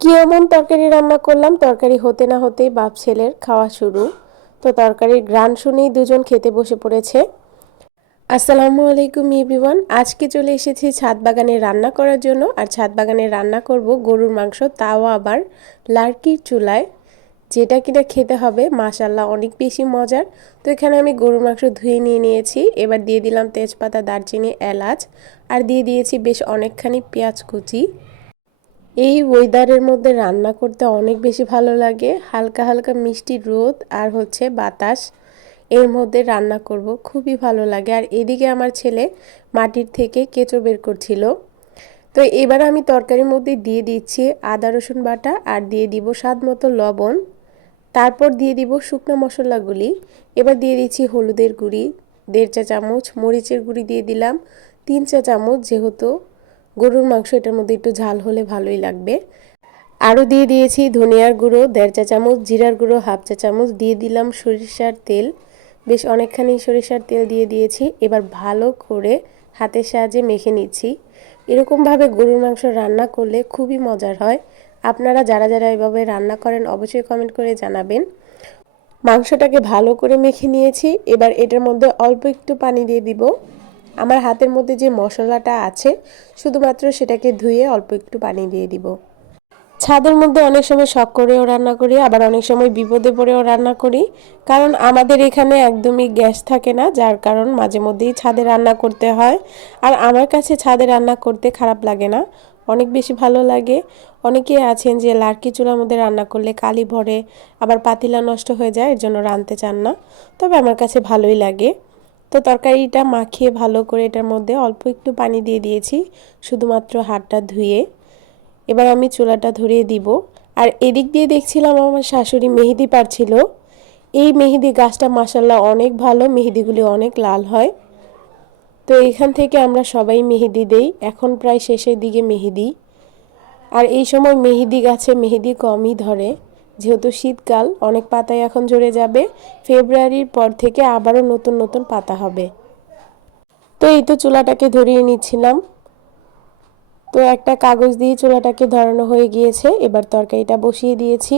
কি এমন তরকারি রান্না করলাম? তরকারি হতে না হতেই বাপ ছেলের খাওয়া শুরু। তো তরকারির গ্রান শুনেই দুজন খেতে বসে পড়েছে। আসসালামু আলাইকুম এভরিওয়ান। আজকে চলে এসেছি ছাদ বাগানে রান্না করার জন্য। আর ছাদ বাগানে রান্না করব গরুর মাংস, তাও আবার লার্কির চুলায়, যেটা কিনা খেতে হবে। মাশাল্লাহ অনেক বেশি মজার। তো এখানে আমি গরুর মাংস ধুয়ে নিয়ে নিয়েছি। এবার দিয়ে দিলাম তেজপাতা, দারচিনি, এলাচ। আর দিয়ে দিয়েছি বেশ অনেকখানি পেঁয়াজ কুচি। এই ওয়েদারের মধ্যে রান্না করতে অনেক বেশি ভালো লাগে। হালকা হালকা মিষ্টি রোদ আর হচ্ছে বাতাস, এর মধ্যে রান্না করব, খুবই ভালো লাগে। আর এদিকে আমার ছেলে মাটির থেকে কেঁচো বের করছিল। তো এবার আমি তরকারির মধ্যে দিয়ে দিচ্ছি আদা, রসুন বাটা আর দিয়ে দিব স্বাদ মতো লবণ। তারপর দিয়ে দিব শুকনো মশলাগুলি। এবার দিয়ে দিচ্ছি হলুদের গুঁড়ি, দেড় চা চামচ, মরিচের গুঁড়ি দিয়ে দিলাম, তিন চা চামচ যেহেতু গরুর মাংস এটার মধ্যে একটু ঝাল হলে ভালোই লাগবে। আরও দিয়ে দিয়েছি ধনিয়ার গুঁড়ো, দেড় চা চামচ, জিরার গুঁড়ো, হাফ চা চামচ, দিয়ে দিলাম সরিষার তেল। বেশ অনেকখানি সরিষার তেল দিয়ে দিয়েছি। এবার ভালো করে হাতের সাহায্যে মেখে নিচ্ছি। এরকমভাবে গরুর মাংস রান্না করলে খুবই মজার হয়। আপনারা যারা যারা এভাবে রান্না করেন অবশ্যই কমেন্ট করে জানাবেন। মাংসটাকে ভালো করে মেখে নিয়েছি। এবার এটার মধ্যে অল্প একটু পানি দিয়ে দিব। আমার হাতের মধ্যে যে মশলাটা আছে, শুধুমাত্র সেটাকে ধুয়ে অল্প একটু পানি দিয়ে দিব। ছাদের মধ্যে অনেক সময় শখ করেও রান্না করি, আবার অনেক সময় বিপদে পড়েও রান্না করি। কারণ আমাদের এখানে একদমই গ্যাস থাকে না, যার কারণ মাঝে মধ্যেই ছাদে রান্না করতে হয়। আর আমার কাছে ছাদে রান্না করতে খারাপ লাগে না, অনেক বেশি ভালো লাগে। অনেকেই আছেন যে লার্কি চুলার মধ্যে রান্না করলে কালি ভরে, আবার পাতিলা নষ্ট হয়ে যায়, এর জন্য রাঁধতে চান না। তবে আমার কাছে ভালোই লাগে। তো তরকারিটা মাখিয়ে ভালো করে এটার মধ্যে অল্প একটু পানি দিয়ে দিয়েছি, শুধুমাত্র হাতটা ধুয়ে। এবার আমি চুলাটা ধরিয়ে দিব। আর এদিক দিয়ে দেখছিলাম আমার শাশুড়ি মেহেদি পারছিল এই মেহেদি গাছটা মাসাল্লাহ অনেক ভালো, মেহেদিগুলি অনেক লাল হয়। তো এখান থেকে আমরা সবাই মেহেদি দেই। এখন প্রায় শেষের দিকে মেহেদি। আর এই সময় মেহেদি গাছে মেহেদি কমই ধরে। যেহেতু শীতকাল, অনেক পাতায় এখন ঝরে যাবে। ফেব্রুয়ারির পর থেকে আবারও নতুন নতুন পাতা হবে। তো এই তো চুলাটাকে ধরিয়ে নিচ্ছিলাম। তো একটা কাগজ দিয়ে চুলাটাকে ধরানো হয়ে গিয়েছে। এবার তরকারিটা বসিয়ে দিয়েছি।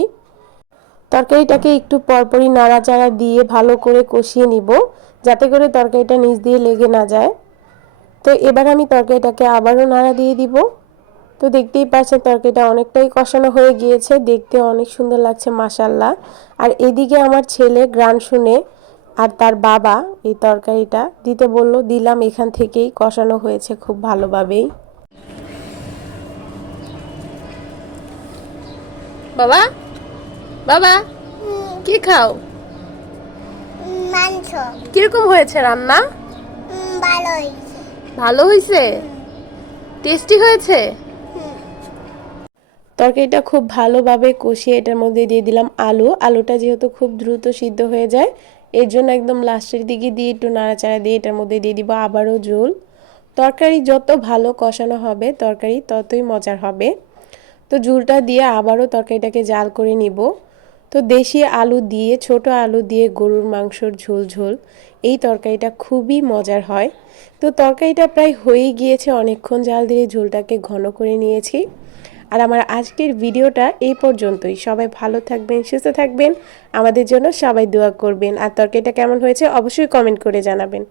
তরকারিটাকে একটু পরপরই নাড়াচাড়া দিয়ে ভালো করে কষিয়ে নিব, যাতে করে তরকারিটা নিচ দিয়ে লেগে না যায়। তো এবার আমি তরকারিটাকে আবারও নাড়া দিয়ে দিব। তো দেখতেই পাচ্ছেন তরকারিটা অনেকটাই কষানো হয়ে গিয়েছে। দেখতে অনেক সুন্দর লাগছে মাসাল্লাহ আর এদিকে আমার ছেলে গ্রান শুনে আর তার বাবা এই তরকারিটা দিতে বলল দিলাম এখান থেকেই কষানো হয়েছে খুব ভালোভাবেই। বাবা? বাবা? কি খাও? মাংস। কীরকম হয়েছে রান্না? ভালো হয়েছে। ভালো হয়েছে? টেস্টি হয়েছে? তরকারিটা খুব ভালোভাবে কষিয়ে এটার মধ্যে দিয়ে দিলাম আলু। আলুটা যেহেতু খুব দ্রুত সিদ্ধ হয়ে যায়, এর জন্য একদম লাস্টের দিকে দিয়ে একটু নাড়াচাড়া দিয়ে এটার মধ্যে দিয়ে দিব আবারও ঝোল। তরকারি যত ভালো কষানো হবে তরকারি ততই মজার হবে। তো ঝুলটা দিয়ে আবারও তরকারিটাকে জাল করে নিব। তো দেশি আলু দিয়ে, ছোট আলু দিয়ে গরুর মাংসর ঝোল ঝোল, এই তরকারিটা খুবই মজার হয়। তো তরকারিটা প্রায় হয়েই গিয়েছে, অনেকক্ষণ জাল দিয়ে ঝোলটাকে ঘন করে নিয়েছি। আর আমার আজকের ভিডিওটা এই পর্যন্তই। সবাই ভালো থাকবেন, সুস্থ থাকবেন। আমাদের জন্য সবাই দোয়া করবেন। আর তরকারিটা কেমন হয়েছে অবশ্যই কমেন্ট করে জানাবেন।